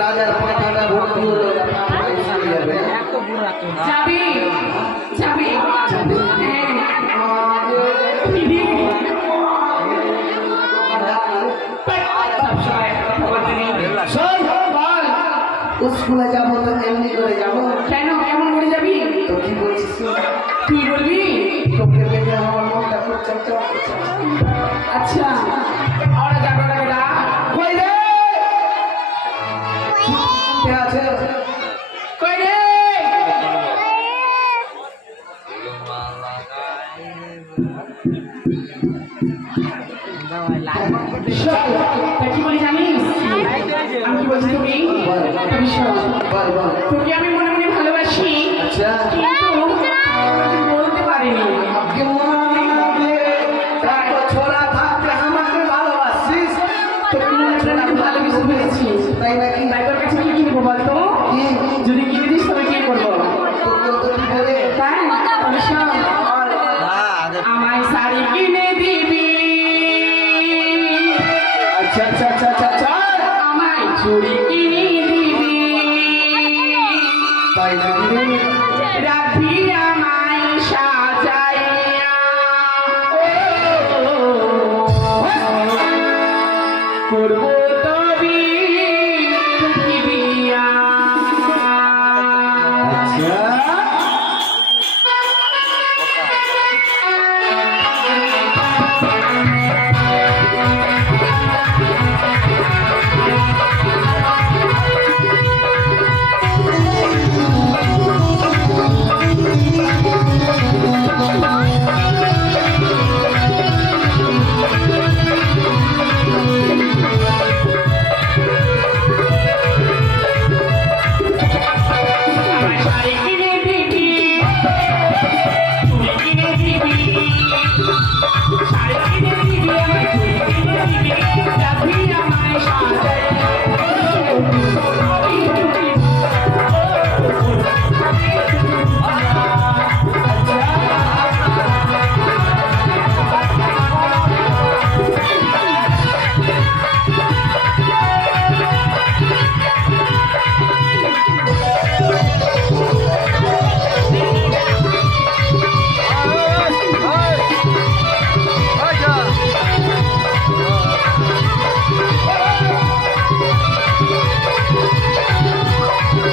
রাজার পাখাটা ভর্তি হলো যাবি যাবি স্কুলে যাবো তো এমনি করে যাবো কেন কেমন করে যাবি তো কি বলছিস তুই বলবি তোকে দেখে আমার মনটা খুব চকচক করছে আচ্ছা আমরা যাবো না বেটা কই রে কে আছে কই রে কি বলি জানিস আমি কি বলছি তুমি তোকে আমি মনে মনে ভালোবাসি আচ্ছা